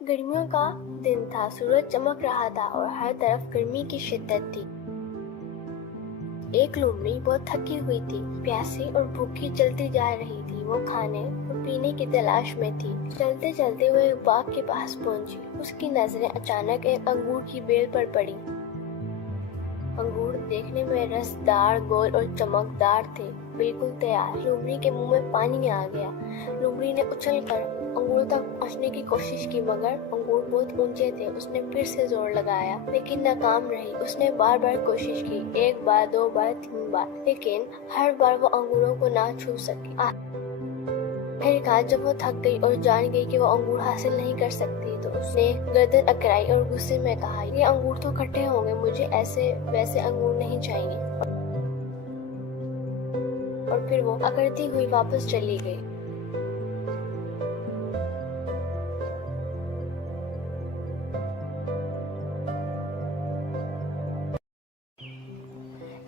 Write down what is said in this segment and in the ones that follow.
गर्मियों का दिन था, सूरज चमक रहा था और हर तरफ गर्मी की शिद्दत थी। एक लोमड़ी बहुत थकी हुई थी, प्यासी और भूखी चलती जा रही थी। वो खाने और पीने की तलाश में थी। चलते चलते वो एक बाग के पास पहुंची। उसकी नजरें अचानक एक अंगूर की बेल पर पड़ी। अंगूर देखने में रसदार, गोल और चमकदार थे, बिल्कुल तैयार। लोमड़ी के मुंह में पानी आ गया। लोमड़ी ने उछलकर अंगूरों तक पहुंचने की कोशिश की, मगर अंगूर बहुत ऊंचे थे। उसने फिर से जोर लगाया, लेकिन नाकाम रही। उसने बार बार कोशिश की, एक बार, दो बार, तीन बार, लेकिन हर बार वो अंगूरों को ना छू सकी। आखिरकार जब वो थक गई और जान गई कि वो अंगूर हासिल नहीं कर सकती, तो उसने गर्दन अकड़ाई और गुस्से में कहा, ये अंगूर तो खट्टे होंगे, मुझे ऐसे वैसे अंगूर नहीं चाहिए। और फिर वो अकड़ती हुई वापस चली गई।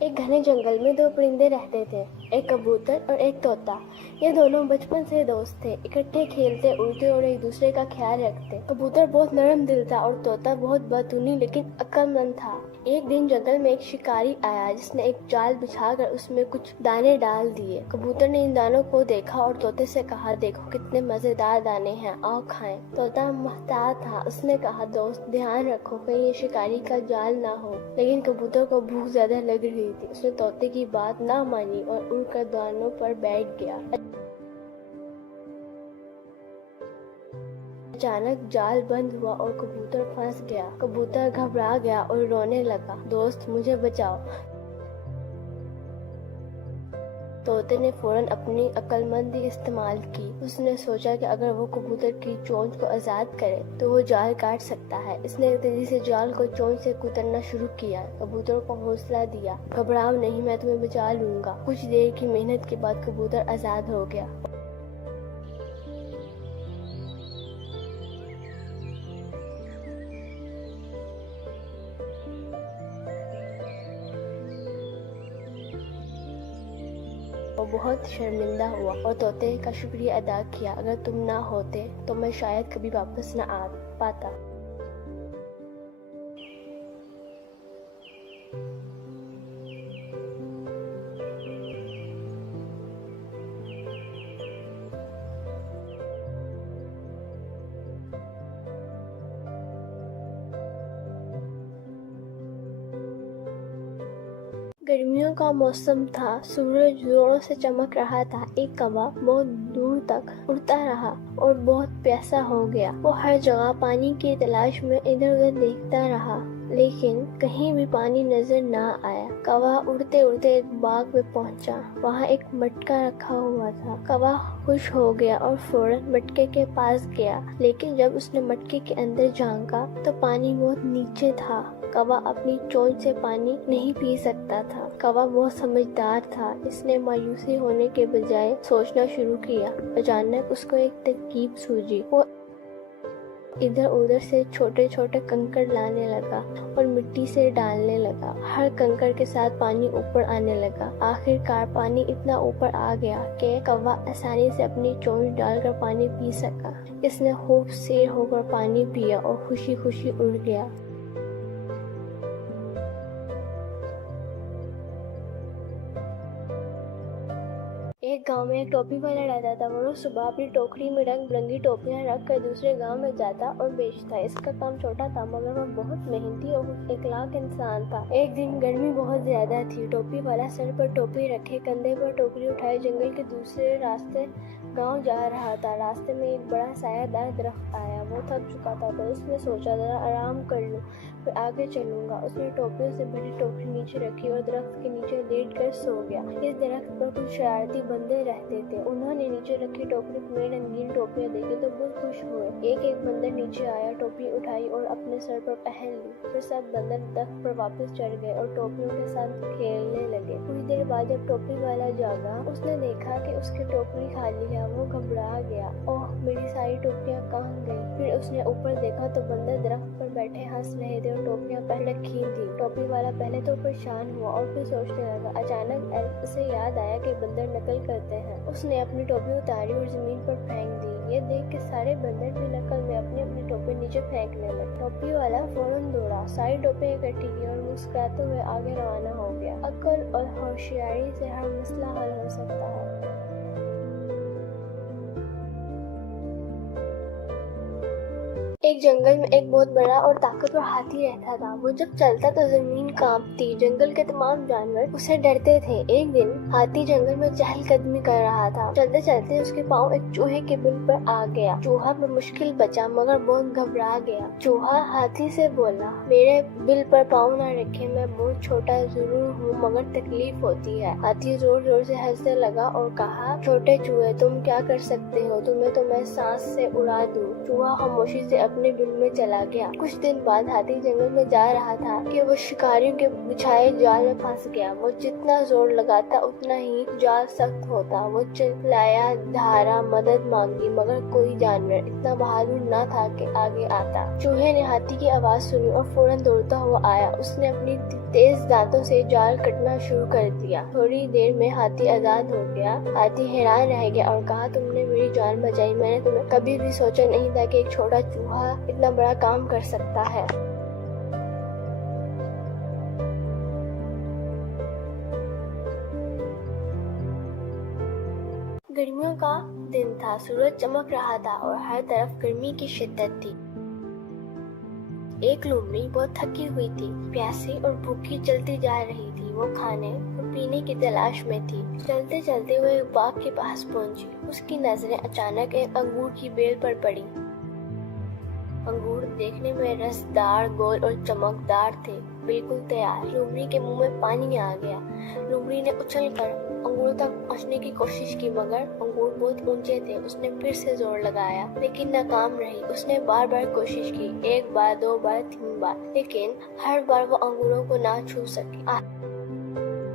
एक घने जंगल में दो परिंदे रहते थे, एक कबूतर और एक तोता। ये दोनों बचपन से दोस्त थे, इकट्ठे खेलते, उड़ते और एक दूसरे का ख्याल रखते। कबूतर बहुत नरम दिल था और तोता बहुत बतूनी लेकिन अक्लमंद था। एक दिन जंगल में एक शिकारी आया, जिसने एक जाल बिछाकर उसमें कुछ दाने डाल दिए। कबूतर ने इन दानों को देखा और तोते से कहा, देखो कितने मजेदार दाने हैं, आओ खाएं। तोता मुहतात था, उसने कहा, दोस्त ध्यान रखो कहीं ये शिकारी का जाल ना हो। लेकिन कबूतर को भूख ज्यादा लग रही थी। उसने तोते की बात ना मानी और उड़कर दानों पर बैठ गया। अचानक जाल बंद हुआ और कबूतर फंस गया। कबूतर घबरा गया और रोने लगा, दोस्त मुझे बचाओ। तोते ने फौरन अपनी अक्लमंदी इस्तेमाल की। उसने सोचा कि अगर वो कबूतर की चोंच को आजाद करे तो वो जाल काट सकता है। इसने तेजी से जाल को चोंच से कुतरना शुरू किया। कबूतर को हौसला दिया, घबराओ नहीं, मैं तुम्हें बचा लूंगा। कुछ देर की मेहनत के बाद कबूतर आजाद हो गया। वो बहुत शर्मिंदा हुआ और तोते का शुक्रिया अदा किया, अगर तुम ना होते तो मैं शायद कभी वापस न आ पाता। गर्मियों का मौसम था, सूरज जोरों से चमक रहा था। एक कौवा बहुत दूर तक उड़ता रहा और बहुत प्यासा हो गया। वो हर जगह पानी की तलाश में इधर उधर देखता रहा, लेकिन कहीं भी पानी नजर ना आया। कौवा उड़ते उड़ते एक बाग में पहुंचा। वहाँ एक मटका रखा हुआ था। कौवा खुश हो गया और फौरन मटके के पास गया, लेकिन जब उसने मटके के अंदर झांका तो पानी बहुत नीचे था। कौवा अपनी चोंच से पानी नहीं पी सकता था। कौवा बहुत समझदार था, इसने मायूसी होने के बजाय सोचना शुरू किया। अचानक उसको एक तरकीब सूझी। वो इधर उधर से छोटे छोटे कंकड़ लाने लगा और मिट्टी से डालने लगा। हर कंकड़ के साथ पानी ऊपर आने लगा। आखिरकार पानी इतना ऊपर आ गया कि कौवा आसानी से अपनी चोंच डालकर पानी पी सका। इसने खूब सैर होकर पानी पिया और खुशी खुशी उड़ गया। एक गांव में एक टोपी वाला रहता था। वो रोज सुबह अपनी टोकरी में रंग बिरंगी टोपियां रख कर दूसरे गांव में जाता और बेचता। इसका काम छोटा था, मगर वह बहुत मेहनती और इखलाक इंसान था। एक दिन गर्मी बहुत ज्यादा थी। टोपी वाला सर पर टोपी रखे, कंधे पर टोकरी उठाए जंगल के दूसरे रास्ते गांव जा रहा था। रास्ते में एक बड़ा सायादार दरख्त आया। वो थक चुका था तो उसने सोचा, जरा आराम कर लूं, फिर आगे चलूंगा। उसने टोपियों से भरी टोकरी नीचे रखी और दरख्त के नीचे लेट कर सो गया। इस दरख्त पर कुछ शरारती बंदर रहते थे। उन्होंने नीचे रखी टोकरी में रंगीन टोपियां देखी तो बहुत खुश हुए। एक एक बंदर नीचे आया, टोपी उठाई और अपने सर पर पहन ली। फिर सब बंदर दरख्त पर वापस चढ़ गए और टोपियों के साथ खेलने लगे। कुछ देर बाद जब टोपी वाला जागा, उसने देखा कि उसकी टोकरी खाली है। वो घबरा गया, ओह मेरी सारी टोपियां कहाँ गई। फिर उसने ऊपर देखा तो बंदर दरख्त पर बैठे हंस रहे थे और टोपियां पहले रखी थी। टोपी वाला पहले तो परेशान हुआ और फिर सोचने लगा। अचानक उसे याद आया कि बंदर नकल करते हैं। उसने अपनी टोपी उतारी और जमीन पर फेंक दी। ये देख के सारे बंदर भी नकल में अपनी अपनी टोपी नीचे फेंकने लगे। टोपी वाला फौरन दौड़ा, सारी टोपी इकट्ठी की और मुस्कुराते हुए आगे रवाना हो गया। अक्ल और होशियारी से हर मसला हल हो सकता है। एक जंगल में एक बहुत बड़ा और ताकतवर हाथी रहता था। वो जब चलता तो जमीन कांपती। जंगल के तमाम जानवर उससे डरते थे। एक दिन हाथी जंगल में चहलकदमी कर रहा था। चलते चलते उसके पाँव एक चूहे के बिल पर आ गया। चूहा मुश्किल बचा मगर बहुत घबरा गया। चूहा हाथी से बोला, मेरे बिल पर पाँव न रखे, मैं बहुत छोटा जरूर हूँ मगर तकलीफ होती है। हाथी जोर जोर से हंसने लगा और कहा, छोटे चूहे तुम क्या कर सकते हो, तुम्हें तो मैं सांस से उड़ा दूं। चूहा खामोशी से अपने बिल में चला गया। कुछ दिन बाद हाथी जंगल में जा रहा था कि वो शिकारियों के बिछाए जाल में फंस गया। वो जितना जोर लगाता उतना ही जाल सख्त होता। वो चिल्लाया, धारा, मदद मांगी मगर कोई जानवर इतना बहादुर न था कि आगे आता। चूहे ने हाथी की आवाज सुनी और फौरन दौड़ता हुआ आया। उसने अपनी तेज दांतों से जाल कटना शुरू कर दिया। थोड़ी देर में हाथी आजाद हो गया। हाथी हैरान रह गया और कहा, तुमने मेरी जान बचाई। मैंने तुम्हें कभी भी सोचा नहीं था कि एक छोटा चूहा इतना बड़ा काम कर सकता है। गर्मियों का दिन था। सूरज चमक रहा था और हर तरफ गर्मी की शिद्दत थी। एक लोमड़ी बहुत थकी हुई थी, प्यासी और भूखी चलती जा रही थी। वो खाने और पीने की तलाश में थी। चलते चलते वो एक बाग के पास पहुंची। उसकी नजरें अचानक एक अंगूर की बेल पर पड़ी। अंगूर देखने में रसदार, गोल और चमकदार थे, बिल्कुल तैयार। लोमड़ी के मुंह में पानी आ गया। लोमड़ी ने उछलकर अंगूर तक पहुंचने की कोशिश की मगर अंगूर बहुत ऊंचे थे। उसने फिर से जोर लगाया लेकिन नाकाम रही। उसने बार बार कोशिश की, एक बार, दो बार, तीन बार, लेकिन हर बार वो अंगूरों को ना छू सकी।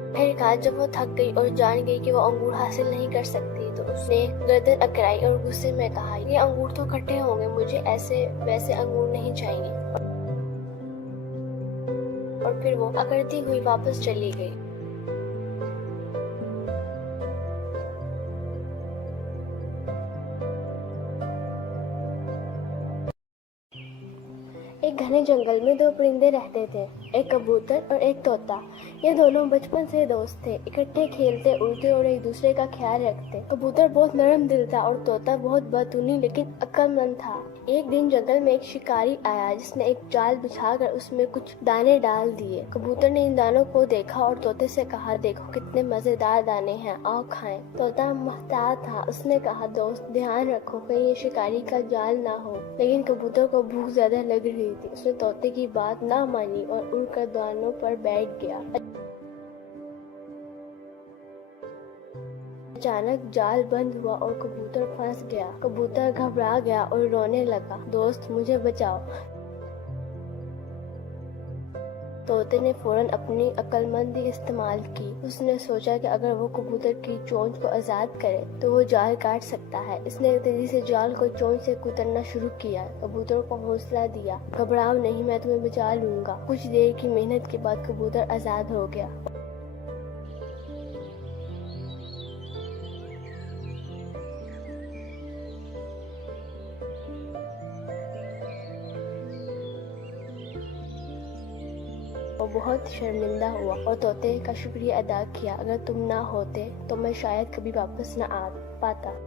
आखिरकार जब वो थक गई और जान गई कि वो अंगूर हासिल नहीं कर सकती तो उसने गर्दन अकड़ाई और गुस्से में कहा, ये अंगूर तो खट्टे होंगे, मुझे ऐसे वैसे अंगूर नहीं चाहिए। और फिर वो अकड़ती हुई वापस चली गई। एक घने जंगल में दो परिंदे रहते थे, एक कबूतर और एक तोता। ये दोनों बचपन से दोस्त थे, इकट्ठे खेलते, उड़ते और एक दूसरे का ख्याल रखते। कबूतर बहुत नरम दिल था और तोता बहुत बतूनी लेकिन अक्लमंद था। एक दिन जंगल में एक शिकारी आया जिसने एक जाल बिछाकर उसमें कुछ दाने डाल दिए। कबूतर ने इन दानों को देखा और तोते से कहा, देखो कितने मजेदार दाने हैं, आओ खाएं। तोता मुहतात था। उसने कहा, दोस्त ध्यान रखो कहीं ये शिकारी का जाल ना हो। लेकिन कबूतर को भूख ज्यादा लग रही थी। उसने तोते की बात ना मानी और उड़कर दानों पर बैठ गया। अचानक जाल बंद हुआ और कबूतर फंस गया। कबूतर घबरा गया और रोने लगा, दोस्त मुझे बचाओ। तोते ने फौरन अपनी अक्लमंदी इस्तेमाल की। उसने सोचा कि अगर वो कबूतर की चोंच को आजाद करे तो वो जाल काट सकता है। इसने तेजी से जाल को चोंच से कुतरना शुरू किया। कबूतर को हौसला दिया, घबराओ नहीं, मैं तुम्हें बचा लूंगा। कुछ देर की मेहनत के बाद कबूतर आजाद हो गया। वो बहुत शर्मिंदा हुआ और तोते का शुक्रिया अदा किया। अगर तुम ना होते तो मैं शायद कभी वापस न आ पाता।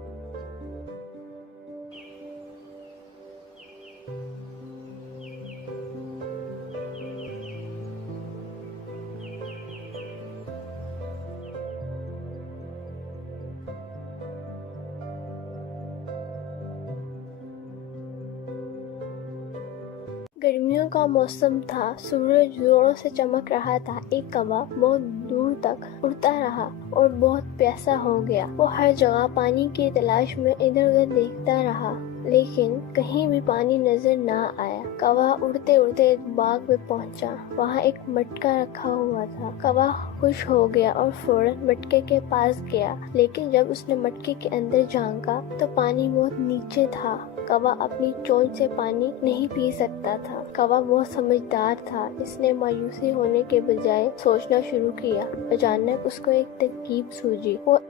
गर्मियों का मौसम था। सूरज जोरों से चमक रहा था। एक कौवा बहुत दूर तक उड़ता रहा और बहुत प्यासा हो गया। वो हर जगह पानी की तलाश में इधर उधर देखता रहा लेकिन कहीं भी पानी नजर ना आया। कौवा उड़ते उड़ते एक बाग में पहुंचा। वहाँ एक मटका रखा हुआ था। कौवा खुश हो गया और फौरन मटके के पास गया, लेकिन जब उसने मटके के अंदर झांका तो पानी बहुत नीचे था। कौवा अपनी चोंच से पानी नहीं पी सकता था। कौवा बहुत समझदार था। इसने मायूसी होने के बजाय सोचना शुरू किया। अचानक उसको एक तरकीब सूझी। वो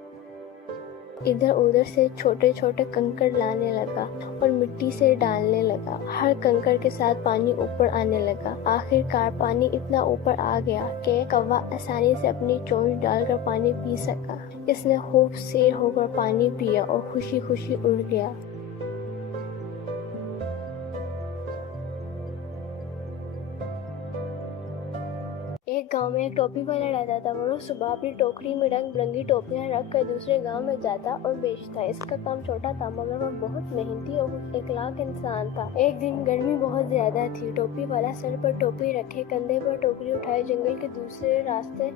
इधर उधर से छोटे छोटे कंकड़ लाने लगा और मिट्टी से डालने लगा। हर कंकड़ के साथ पानी ऊपर आने लगा। आखिरकार पानी इतना ऊपर आ गया कि कौवा आसानी से अपनी चोंच डालकर पानी पी सका। इसने खूब सैर होकर पानी पिया और खुशी खुशी उड़ गया। एक गांव में एक टोपी वाला रहता था। वो रोज सुबह अपनी टोकरी में रंग बिरंगी टोपियां रख कर दूसरे गांव में जाता और बेचता। इसका काम छोटा था मगर वह बहुत मेहनती और इखलाक इंसान था। एक दिन गर्मी बहुत ज्यादा थी। टोपी वाला सर पर टोपी रखे, कंधे पर टोकरी उठाए जंगल के दूसरे रास्ते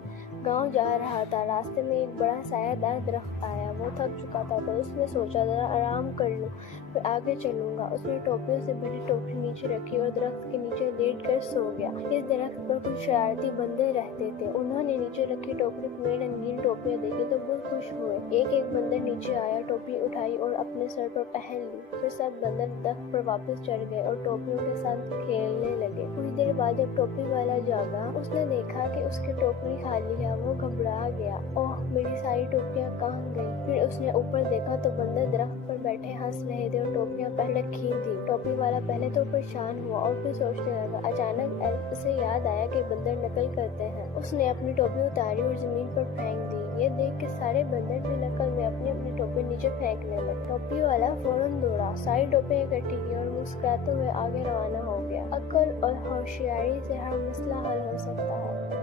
गांव जा रहा था। रास्ते में एक बड़ा सायादार दरख्त आया। वो थक चुका था तो उसने सोचा जरा आराम कर लूं फिर आगे चलूंगा। उसने टोपियों से भरी टोकरी नीचे रखी और दरख्त के नीचे लेट कर सो गया। इस दरख्त पर कुछ शरारती बंदर रहते थे। उन्होंने नीचे रखी टोकरी में रंगीन टोपियां देखी तो बहुत खुश हुए। एक एक बंदर नीचे आया, टोपी उठाई और अपने सर पर पहन ली। फिर सब बंदर दरख्त पर वापस चढ़ गए और टोपियों के साथ खेलने लगे। कुछ देर बाद जब टोपी वाला जागा, उसने देखा कि उसकी टोकरी खाली है। वो घबरा गया, ओह मेरी सारी टोपियां कहाँ गई। फिर उसने ऊपर देखा तो बंदर दरख्त पर बैठे हंस रहे थे और टोपियां पहले रखी थी। टोपी वाला पहले तो परेशान हुआ और फिर सोचने लगा। अचानक उसे याद आया कि बंदर नकल करते हैं। उसने अपनी टोपी उतारी और जमीन पर फेंक दी। ये देख के सारे बंदर भी नकल में अपनी अपनी टोपी नीचे फेंकने लगे। टोपी वाला फौरन दौड़ा, सारी टोपियां इकट्ठी की और मुस्कुराते हुए आगे रवाना हो गया। अक्ल और होशियारी से हर मसला हल हो सकता है।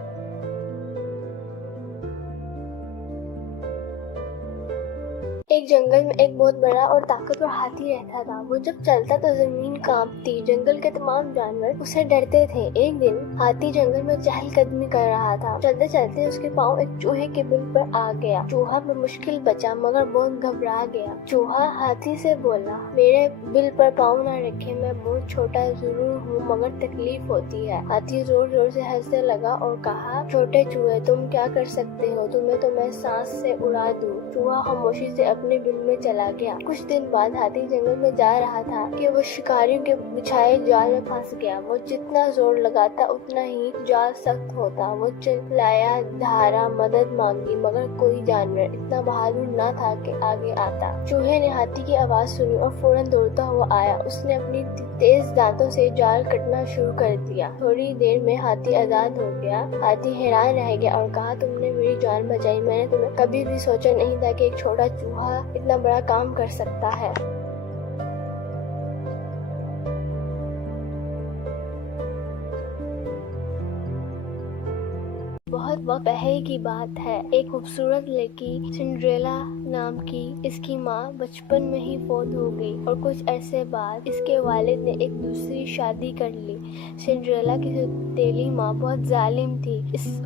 एक जंगल में एक बहुत बड़ा और ताकतवर हाथी रहता था। वो जब चलता तो जमीन कांपती। जंगल के तमाम जानवर उससे डरते थे। एक दिन हाथी जंगल में चहलकदमी कर रहा था। चलते चलते उसके पाँव एक चूहे के बिल पर आ गया। चूहा बमुश्किल बचा मगर बहुत घबरा गया। चूहा हाथी से बोला, मेरे बिल पर पाँव न रखे, मैं बहुत छोटा जरूर हूँ मगर तकलीफ होती है। हाथी जोर जोर से हंसने लगा और कहा, छोटे चूहे तुम क्या कर सकते हो, तुम्हें तो मैं सांस से उड़ा दूं। चूहा खामोशी से अपने बिल में चला गया। कुछ दिन बाद हाथी जंगल में जा रहा था कि वो शिकारियों के बिछाए जाल में फंस गया। वो जितना जोर लगाता उतना ही जाल सख्त होता। वो चिल्लाया, धारा, मदद मांगी मगर कोई जानवर इतना बहादुर न था कि आगे आता। चूहे ने हाथी की आवाज सुनी और फौरन दौड़ता हुआ आया। उसने अपनी तेज दांतों से जाल कटना शुरू कर दिया। थोड़ी देर में हाथी आजाद हो गया। हाथी हैरान रह गया और कहा, तुमने मेरी जान बचाई। मैंने तुम्हें कभी भी सोचा नहीं था कि एक छोटा चूहा इतना बड़ा काम कर सकता है। बहुत वक्त पहले की बात है। एक खूबसूरत लड़की सिंड्रेला नाम की, इसकी माँ बचपन में ही फौत हो गई और कुछ अरसे बाद इसके वालिद ने एक दूसरी शादी कर ली। सिंड्रेला की सौतेली माँ बहुत जालिम थी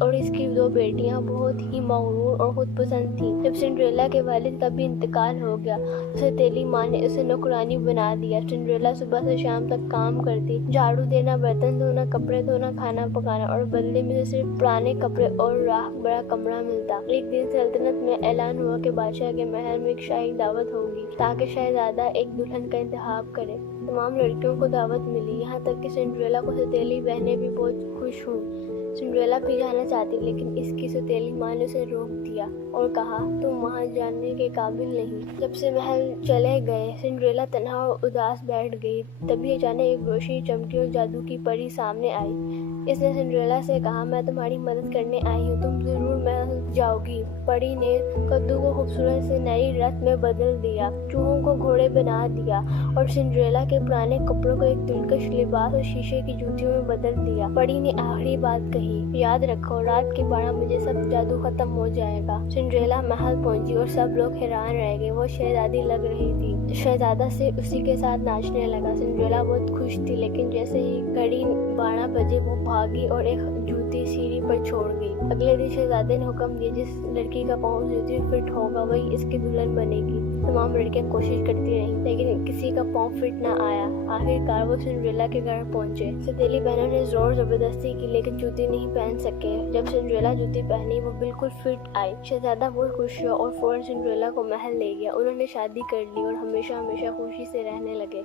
और इसकी दो बेटियां बहुत ही मगरूर और खुद पसंद थी। जब सिंड्रेला के वालिद का भी इंतकाल हो गया तो सौतेली माँ ने उसे नौकरानी बना दिया। सिंड्रेला सुबह से शाम तक काम करती, झाड़ू देना, बर्तन धोना, कपड़े धोना, खाना पकाना और बदले में सिर्फ पुराने कपड़े और राह बड़ा कमरा मिलता। एक दिन सल्तनत में ऐलान हुआ कि बादशाह के महल में एक शाही दावत होगी ताकि शहजादा एक दुल्हन का इंतखाब करे। तमाम लड़कियों को दावत मिली, यहाँ तक कि सिंड्रेला को सौतेली बहनें भी बहुत खुश हुई। सिंड्रेला भी जाना चाहती लेकिन इसकी सौतेली माँ ने उसे रोक दिया और कहा, तुम वहाँ जाने के काबिल नहीं। जब से महल चले गए सिंड्रेला तन्हा और उदास बैठ गई। तभी अचानक एक रोशनी चमकी और जादू की परी सामने आई। इसने सिंड्रेला से कहा, मैं तुम्हारी मदद करने आई हूँ, तुम जरूर महल जाओगी। परी ने कद्दू को खूबसूरत से नई रथ में बदल दिया, चूहों को घोड़े बना दिया और सिंड्रेला के पुराने कपड़ों को एक दिलकश लिबास और शीशे की जूतियों में बदल दिया। परी ने आखिरी बात कही, याद रखो रात के 12 बजे सब जादू खत्म हो जाएगा। सिंड्रेला महल पहुंची और सब लोग हैरान रह गए। वो शहजादी लग रही थी। शहजादा से उसी के साथ नाचने लगा। सिंड्रेला बहुत खुश थी लेकिन जैसे ही घड़ी 12 बजे वो भागी और एक जूती सीढ़ी पर छोड़ गई। अगले दिन शहजादे ने हुक्म दिया, जिस लड़की का पाँव जूती फिट होगा वही इसकी दुल्हन बनेगी। तमाम लड़कियां कोशिश करती रहीं लेकिन किसी का पाँव फिट न आया। आखिरकार वो सिंड्रेला के घर पहुंचे। सौतेली बहनों ने जोर जबरदस्ती की लेकिन जूती नहीं पहन सके। जब सिंड्रेला जूती पहनी वो बिल्कुल फिट आई। शहजादा बहुत खुश हुआ और फौरन सिंड्रेला को महल ले गया। उन्होंने शादी कर ली और हमेशा हमेशा खुशी से रहने लगे।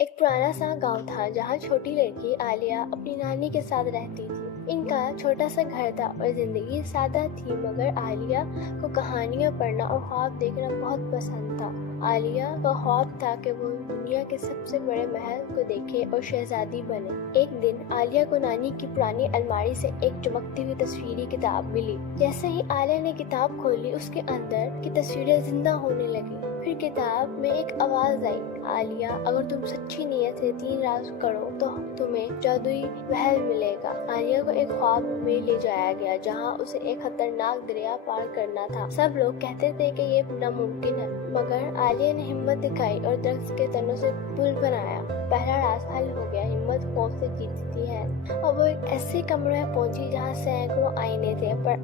एक पुराना सा गांव था जहाँ छोटी लड़की आलिया अपनी नानी के साथ रहती थी। ان کا چھوٹا سا گھر تھا اور زندگی سادہ تھی، مگر عالیہ کو کہانیاں پڑھنا اور خواب دیکھنا بہت پسند تھا۔ عالیہ کا خواب تھا کہ وہ دنیا کے سب سے بڑے محل کو دیکھے اور شہزادی بنے۔ ایک دن عالیہ کو نانی کی پرانی الماری سے ایک چمکتی ہوئی تصویری کتاب ملی۔ جیسے ہی عالیہ نے کتاب کھولی، اس کے اندر کی تصویریں زندہ ہونے لگی۔ پھر کتاب میں ایک آواز آئی، عالیہ اگر تم سچی نیت سے 3 راز کرو تو تمہیں جادوئی محل ملے گا۔ عالیہ کو ایک خواب میں لے جایا گیا جہاں اسے ایک خطرناک دریا پار کرنا تھا۔ سب لوگ کہتے تھے کہ یہ ناممکن ہے، مگر عالیہ نے ہمت دکھائی اور درخت کے تنوں سے پل بنایا۔ پہلا راز حل ہو گیا۔ ہمت خوف سے جیتتی ہے، اور وہ ایک ایسے کمرے میں پہنچی جہاں سینکڑوں آئینے تھے، پر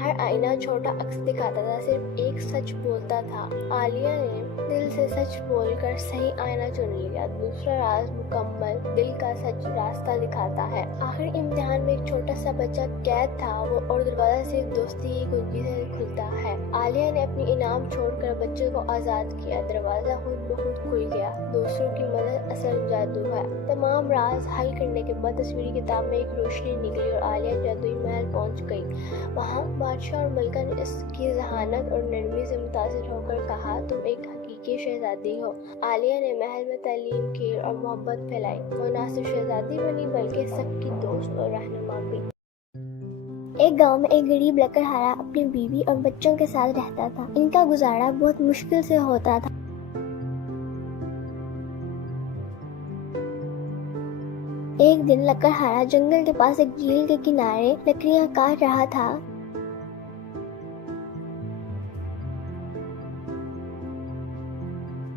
ہر آئینہ چھوٹا عکس دکھاتا تھا، صرف ایک سچ بولتا تھا۔ عالیہ نے دل سے سچ بول کر صحیح آئینہ چن لیا۔ دوسرا راز مکمل دل کا سچ راستہ دکھاتا ہے۔ آخری امتحان میں ایک چھوٹا سا بچہ قید تھا، اور دروازہ صرف دوستی کی کنجی سے کھلتا ہے۔ عالیہ نے اپنی انعام چھوڑ کر بچے کو آزاد کیا۔ دروازہ خود بخود کھل گیا۔ دوسروں کی مدد اصل جادو ہے۔ تمام راز حل کرنے کے بعد تصویری کتاب میں ایک روشنی نکلی اور عالیہ جادوئی محل پہنچ گئی۔ وہاں بادشاہ اور ملکہ نے اس کی ذہانت اور نرمی سے متاثر ہو کر کہا، تم ایک حقیقی شہزادی ہو۔ عالیہ نے محل میں تعلیم کی اور محبت پھیلائی۔ وہ نہ صرف شہزادی بنی بلکہ سب کی دوست اور رہنما بھی۔ ایک گاؤں میں ایک غریب لکڑہارا اپنی بیوی اور بچوں کے ساتھ رہتا تھا۔ ان کا گزارا بہت مشکل سے ہوتا تھا۔ ایک دن لکڑہارا جنگل کے پاس ایک جھیل کے کنارے لکڑیاں کاٹ رہا تھا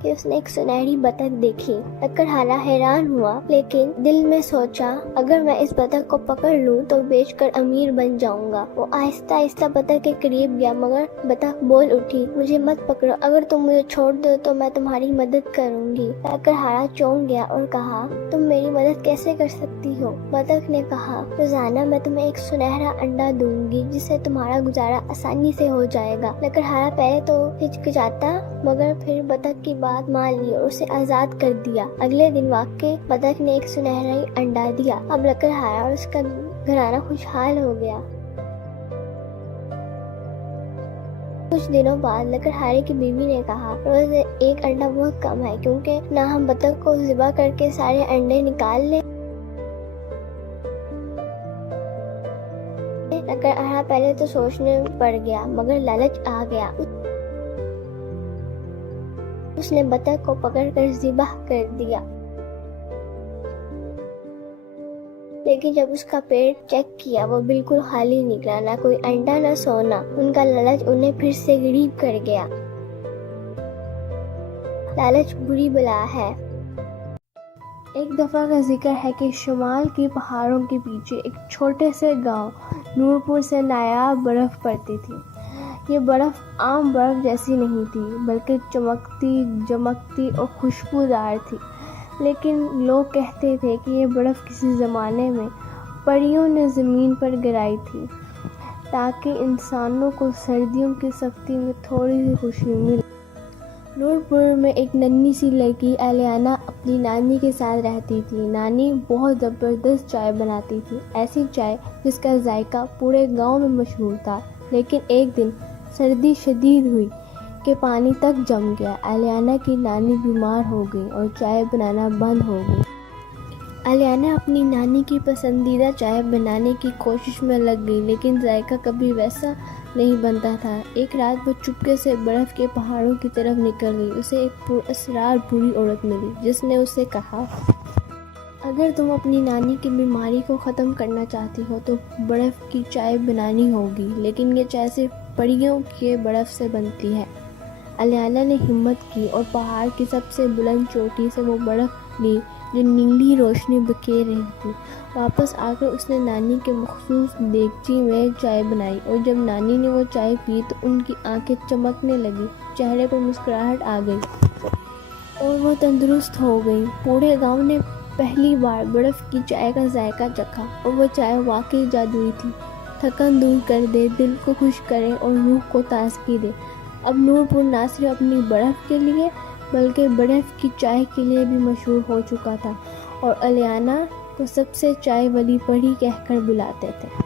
کہ اس نے ایک سنہری بطخ دیکھی۔ لکڑہارا حیران ہوا، لیکن دل میں سوچا اگر میں اس بطخ کو پکڑ لوں تو بیچ کر امیر بن جاؤں گا۔ وہ آہستہ آہستہ بطخ کے قریب گیا، مگر بطخ بول اٹھی، مجھے مت پکڑو، اگر تم مجھے چھوڑ دو تو میں تمہاری مدد کروں گی۔ لکڑہارا چونک گیا اور کہا، تم میری مدد کیسے کر سکتی ہو؟ بطخ نے کہا، روزانہ میں تمہیں ایک سنہرا انڈا دوں گی جس سے تمہارا گزارا آسانی سے ہو جائے گا۔ لکڑہارا پہلے تو ہچکچاتا، مگر پھر بطخ کی بات مان لی اور اسے آزاد کر دیا۔ اگلے دن واقعی بطخ نے ایک سنہرا انڈا دیا۔ اب لکڑہارا اور اس کا گھرانہ خوشحال ہو گیا۔ کچھ دنوں بعد لکڑہارے کی بیوی نے کہا، روز ایک انڈا بہت کم ہے، کیونکہ نہ ہم بطخ کو ذبح کر کے سارے انڈے نکال لیں۔ لکڑہارا پہلے تو سوچنے پڑ گیا، مگر لالچ آ گیا۔ اس نے بطخ کو پکڑ کر ذبح کر دیا، لیکن جب اس کا پیٹ چیک کیا وہ بالکل خالی نکلا، نہ کوئی انڈا نہ سونا۔ ان کا لالچ انہیں پھر سے غریب کر گیا۔ لالچ بری بلا ہے۔ ایک دفعہ کا ذکر ہے کہ شمال کی پہاڑوں کے پیچھے ایک چھوٹے سے گاؤں نورپور سے نایاب برف پڑتی تھی۔ یہ برف عام برف جیسی نہیں تھی، بلکہ چمکتی، جمکتی اور خوشبودار تھی۔ لیکن لوگ کہتے تھے کہ یہ برف کسی زمانے میں پریوں نے زمین پر گرائی تھی، تاکہ انسانوں کو سردیوں کی سختی میں تھوڑی سی خوشی ملے۔ نورپور میں ایک ننھی سی لڑکی الیانہ اپنی نانی کے ساتھ رہتی تھی۔ نانی بہت زبردست چائے بناتی تھی، ایسی چائے جس کا ذائقہ پورے گاؤں میں مشہور تھا۔ لیکن ایک دن سردی شدید ہوئی کہ پانی تک جم گیا۔ الیانہ کی نانی بیمار ہو گئی اور چائے بنانا بند ہو گئی۔ الیانہ اپنی نانی کی پسندیدہ چائے بنانے کی کوشش میں لگ گئی، لیکن ذائقہ کبھی ویسا نہیں بنتا تھا۔ ایک رات وہ چپکے سے برف کے پہاڑوں کی طرف نکل گئی۔ اسے ایک پراسرار بوڑھی عورت ملی جس نے اسے کہا، اگر تم اپنی نانی کی بیماری کو ختم کرنا چاہتی ہو تو برف کی چائے بنانی ہوگی، لیکن یہ چائے صرف پریوں کے برف سے بنتی ہے۔ الیانہ نے ہمت کی اور پہاڑ کی سب سے بلند چوٹی سے وہ برف لی جو نیلی روشنی بکھیر رہی تھی۔ واپس آ کر اس نے نانی کے مخصوص دیگچی میں چائے بنائی، اور جب نانی نے وہ چائے پی تو ان کی آنکھیں چمکنے لگی، چہرے پر مسکراہٹ آ گئی اور وہ تندرست ہو گئی۔ پورے گاؤں نے پہلی بار برف کی چائے کا ذائقہ چکھا، اور وہ چائے واقعی جادوئی تھی، تھکن دور کر دے، دل کو خوش کرے اور روح کو تازگی دے۔ اب نورپور نہ صرف اپنی برف کے لیے بلکہ برف کی چائے کے لیے بھی مشہور ہو چکا تھا، اور الیانہ को सबसे चाय वाली परी कहकर बुलाते थे।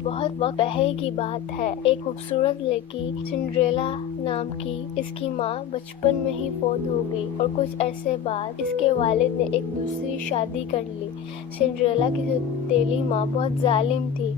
बहुत वक्त पहले की बात है, एक खूबसूरत लड़की सिंड्रेला नाम की, इसकी माँ बचपन में ही फौत हो गई और कुछ अरसे बाद इसके वालिद ने एक दूसरी शादी कर ली। सिंड्रेला की सौतेली माँ बहुत जालिम थी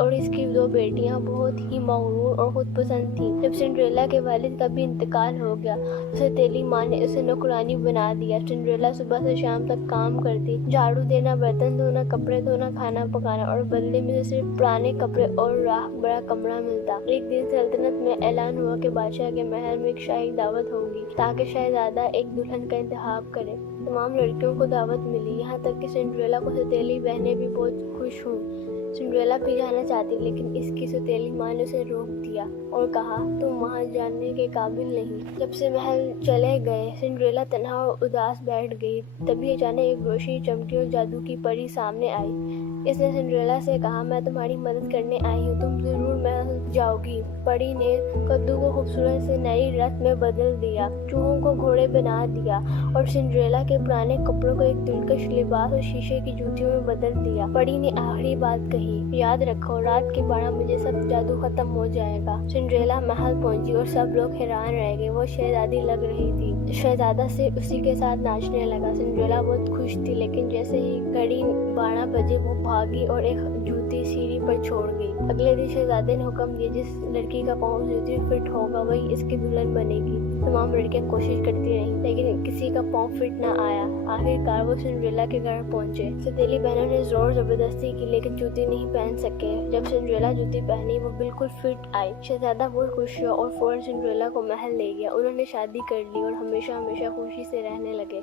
और इसकी 2 बेटियां बहुत ही मगरूर और खुद पसंद थी। जब सिंड्रेला के वालिद का भी इंतकाल हो गया तो सौतेली माँ ने उसे नौकरानी बना दिया। सिंड्रेला सुबह से शाम तक काम करती, झाड़ू देना, बर्तन धोना, कपड़े धोना, खाना पकाना और बदले में सिर्फ पुराने कपड़े और राह बड़ा कमरा मिलता। एक दिन सल्तनत में ऐलान हुआ कि बादशाह के महल में एक शाही दावत होगी ताकि शहजादा एक दुल्हन का इंतखाब करे। तमाम लड़कियों को दावत मिली, यहाँ तक कि सिंड्रेला को सौतेली बहनें भी बहुत खुश हुई। सिंड्रेला भी जाना चाहती, लेकिन इसकी सौतेली माँ ने उसे रोक दिया और कहा, तुम वहाँ जाने के काबिल नहीं। जब से महल चले गए, सिंड्रेला तन्हा और उदास बैठ गई। तभी अचानक एक रोशनी चमकी और जादू की परी सामने आई। इसने सिंड्रेला से कहा, मैं तुम्हारी मदद करने आई हूँ, तुम जरूर महल जाओगी। परी ने कद्दू को खूबसूरत से नई रथ में बदल दिया, चूहों को घोड़े बना दिया और सिंड्रेला के पुराने कपड़ों को एक दिलकश लिबास और शीशे की जूतियों में बदल दिया। परी ने आखिरी बात कही, याद रखो रात के 12 बजे सब जादू खत्म हो जाएगा। सिंड्रेला महल पहुंची और सब लोग हैरान रह गए। वो शहजादी लग रही थी। शहजादा से उसी के साथ नाचने लगा। सिंड्रेला बहुत खुश थी, लेकिन जैसे ही घड़ी 12 बजे वो भागी और एक जूती सीढ़ी पर छोड़ गई। अगले दिन शहजादे ने हुक्म दिया, जिस लड़की का पाँव जूती फिट होगा वही इसकी दुल्हन बनेगी। तमाम लड़कियां कोशिश करती रहीं, लेकिन किसी का पाँव फिट न आया। आखिरकार वो सिंड्रेला के घर पहुंचे। सौतेली बहनों ने जोर जबरदस्ती की, लेकिन जूती नहीं पहन सके। जब सिंड्रेला जूती पहनी वो बिल्कुल फिट आई। शहजादा बहुत खुश हुआ और फौरन सिंड्रेला को महल ले गया। उन्होंने शादी कर ली और हमेशा हमेशा खुशी से रहने लगे।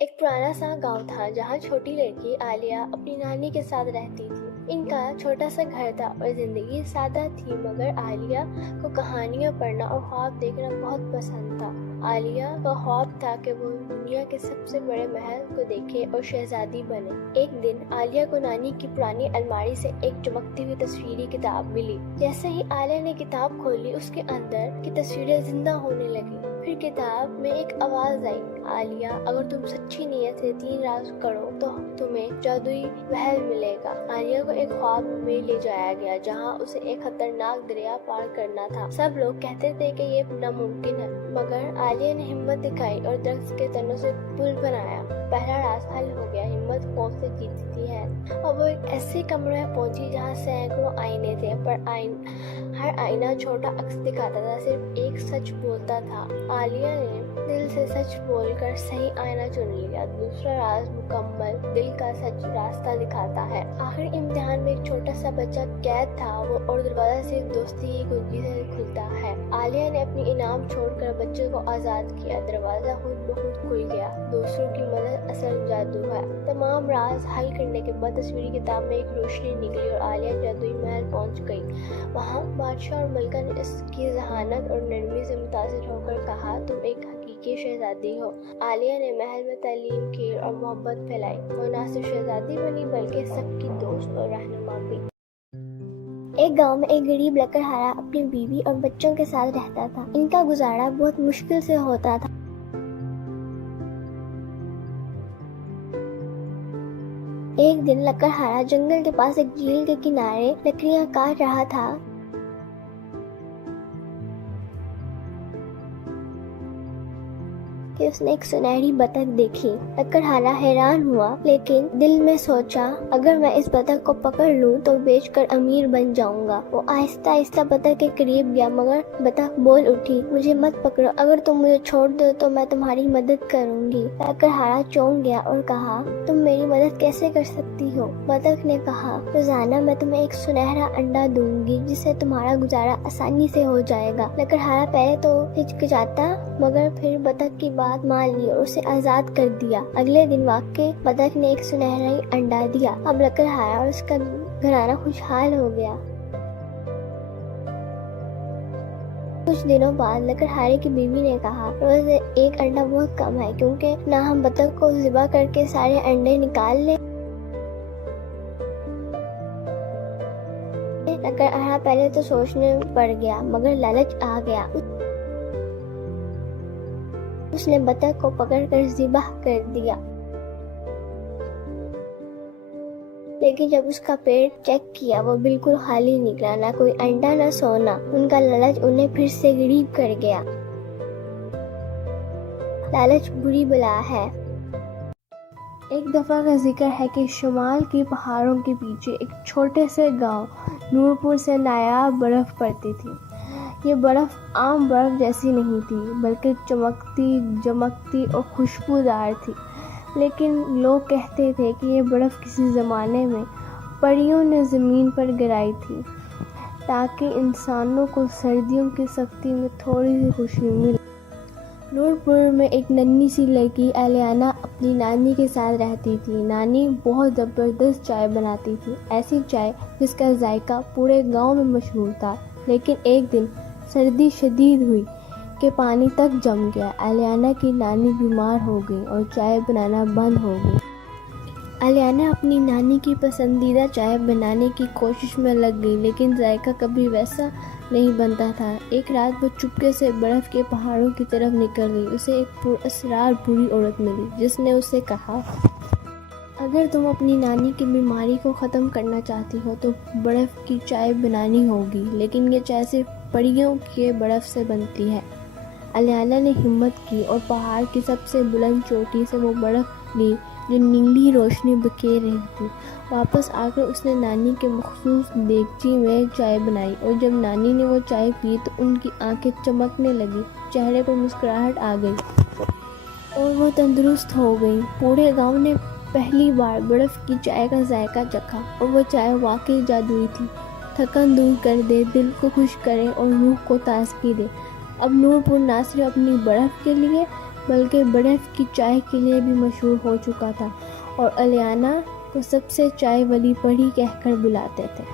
एक पुराना सा गांव था जहां छोटी लड़की आलिया अपनी नानी के साथ रहती थी। इनका छोटा सा घर था और जिंदगी सादा थी, मगर आलिया को कहानियां पढ़ना और ख्वाब देखना बहुत पसंद था। आलिया का ख्वाब था कि वो दुनिया के सबसे बड़े महल को देखे और शहजादी बने। एक दिन आलिया को नानी की पुरानी अलमारी से एक चमकती हुई तस्वीरी किताब मिली। जैसे ही आलिया ने किताब खोली, उसके अंदर की तस्वीरें जिंदा होने लगी। फिर किताब में एक आवाज आई, आलिया अगर तुम सच्ची नीयत से 3 राज करो तो तुम्हें जादुई महल मिलेगा। आलिया को एक ख्वाब में ले जाया गया जहां उसे एक खतरनाक दरिया पार करना था। सब लोग कहते थे कि ये नामुमकिन है, मगर आलिया ने हिम्मत दिखाई और दरख्त के तनों से पुल बनाया। पहला राज हल हो गया। हिम्मत खौफ से जीतती है। अब वो एक ऐसे कमरे में पहुंची जहाँ सैकड़ों आईने थे, पर हर आईना छोटा अक्स दिखाता था, सिर्फ एक सच बोलता था। आलिया ने दिल से सच बोलकर सही आईना चुन लिया। दूसरा राज मुकम्मल दिल का सच रास्ता दिखाता है। आखिरी इम्तिहान में एक छोटा सा बच्चा कैद था, वो और दरवाजा सिर्फ दोस्ती की कुंजी से खुलता है। आलिया ने अपनी इनाम छोड़कर बच्चे को आजाद किया। दरवाजा खुद ब खुद खुल गया। दूसरों की मदद असल जादू है। तमाम राज हल करने के बाद तस्वीरी किताब में एक रोशनी निकली और आलिया जादुई महल पहुंच गई। वहाँ बादशाह और मलका ने इसकी जहानत और नरमी से मुतासिर होकर कहा, तुम एक हकीकी शहजादी हो। आलिया ने महल में तालीम की और मोहब्बत फैलाई। वो न सिर्फ शहजादी बनी बल्कि सबकी दोस्त और रहनुमा भी। एक गांव में एक गरीब लकड़हारा अपनी बीवी और बच्चों के साथ रहता था। इनका गुजारा बहुत मुश्किल से होता था। एक दिन लकड़हारा जंगल के पास एक झील के किनारे लकड़ियां काट रहा था कि उसने एक सुनहरी बतख देखी। लकड़हारा हैरान हुआ, लेकिन दिल में सोचा, अगर मैं इस बतख को पकड़ लूं तो बेचकर अमीर बन जाऊंगा। वो आहिस्ता आहिस्ता बतख के करीब गया, मगर बतख बोल उठी, मुझे मत पकड़ो, अगर तुम मुझे छोड़ दो तो मैं तुम्हारी मदद करूंगी। लकड़हारा चौंक गया और कहा, तुम मेरी मदद कैसे कर सकती हो? बतख ने कहा, रोजाना मैं तुम्हें एक सुनहरा अंडा दूंगी जिससे तुम्हारा गुजारा आसानी से हो जाएगा। लकड़हारा पहले तो हिचकिचाता, मगर फिर बतख की बात मान ली और उसे आजाद कर दिया। अगले दिन वाकई बतख ने एक सुनहरा अंडा दिया। अब लकड़हारा और उसका घराना खुशहाल हो गया। कुछ दिनों बाद लकड़हारे की बीवी ने कहा, रोज एक अंडा बहुत कम है, क्योंकि ना हम बतख को ज़िबा करके सारे अंडे निकाल लें। लकड़हारा पहले तो सोचने पड़ गया, मगर लालच आ गया। उसने बतख को पकड़कर ज़िबा कर दिया। لیکن جب اس کا پیٹ چیک کیا وہ بالکل خالی نکلا، نہ کوئی انڈا نہ سونا۔ ان کا لالچ انہیں پھر سے غریب کر گیا۔ لالچ بری بلا ہے۔ ایک دفعہ کا ذکر ہے کہ شمال کی پہاڑوں کے پیچھے ایک چھوٹے سے گاؤں نورپور سے نایاب برف پڑتی تھی۔ یہ برف عام برف جیسی نہیں تھی، بلکہ چمکتی، جمکتی اور خوشبودار تھی۔ لیکن لوگ کہتے تھے کہ یہ برف کسی زمانے میں پریوں نے زمین پر گرائی تھی تاکہ انسانوں کو سردیوں کی سختی میں تھوڑی سی خوشی ملے۔ نورپور میں ایک ننھی سی لڑکی الیانا اپنی نانی کے ساتھ رہتی تھی۔ نانی بہت زبردست چائے بناتی تھی، ایسی چائے جس کا ذائقہ پورے گاؤں میں مشہور تھا۔ لیکن ایک دن سردی شدید ہوئی کہ پانی تک جم گیا۔ الیانا کی نانی بیمار ہو گئی اور چائے بنانا بند ہو گئی۔ الیانا اپنی نانی کی پسندیدہ چائے بنانے کی کوشش میں لگ گئی، لیکن ذائقہ کبھی ویسا نہیں بنتا تھا۔ ایک رات وہ چپکے سے برف کے پہاڑوں کی طرف نکل گئی۔ اسے ایک پراسرار بوڑھی عورت ملی جس نے اسے کہا، اگر تم اپنی نانی کی بیماری کو ختم کرنا چاہتی ہو تو برف کی چائے بنانی ہوگی، لیکن یہ چائے صرف پریوں کے برف سے بنتی ہے۔ الیانا نے ہمت کی اور پہاڑ کی سب سے بلند چوٹی سے وہ برف لی جو نیلی روشنی بکھیر رہی تھی۔ واپس آ کر اس نے نانی کے مخصوص دیگچی میں چائے بنائی، اور جب نانی نے وہ چائے پی تو ان کی آنکھیں چمکنے لگی، چہرے پر مسکراہٹ آ گئی اور وہ تندرست ہو گئی۔ پورے گاؤں نے پہلی بار برف کی چائے کا ذائقہ چکھا، اور وہ چائے واقعی جادوئی تھی، تھکن دور کر دے، دل کو خوش کرے اور روح کو تازگی دے۔ اب نورپور نہ صرف اپنی برف کے لیے بلکہ برف کی چائے کے لیے بھی مشہور ہو چکا تھا، اور الیانا کو سب سے چائے والی پری کہہ کر بلاتے تھے۔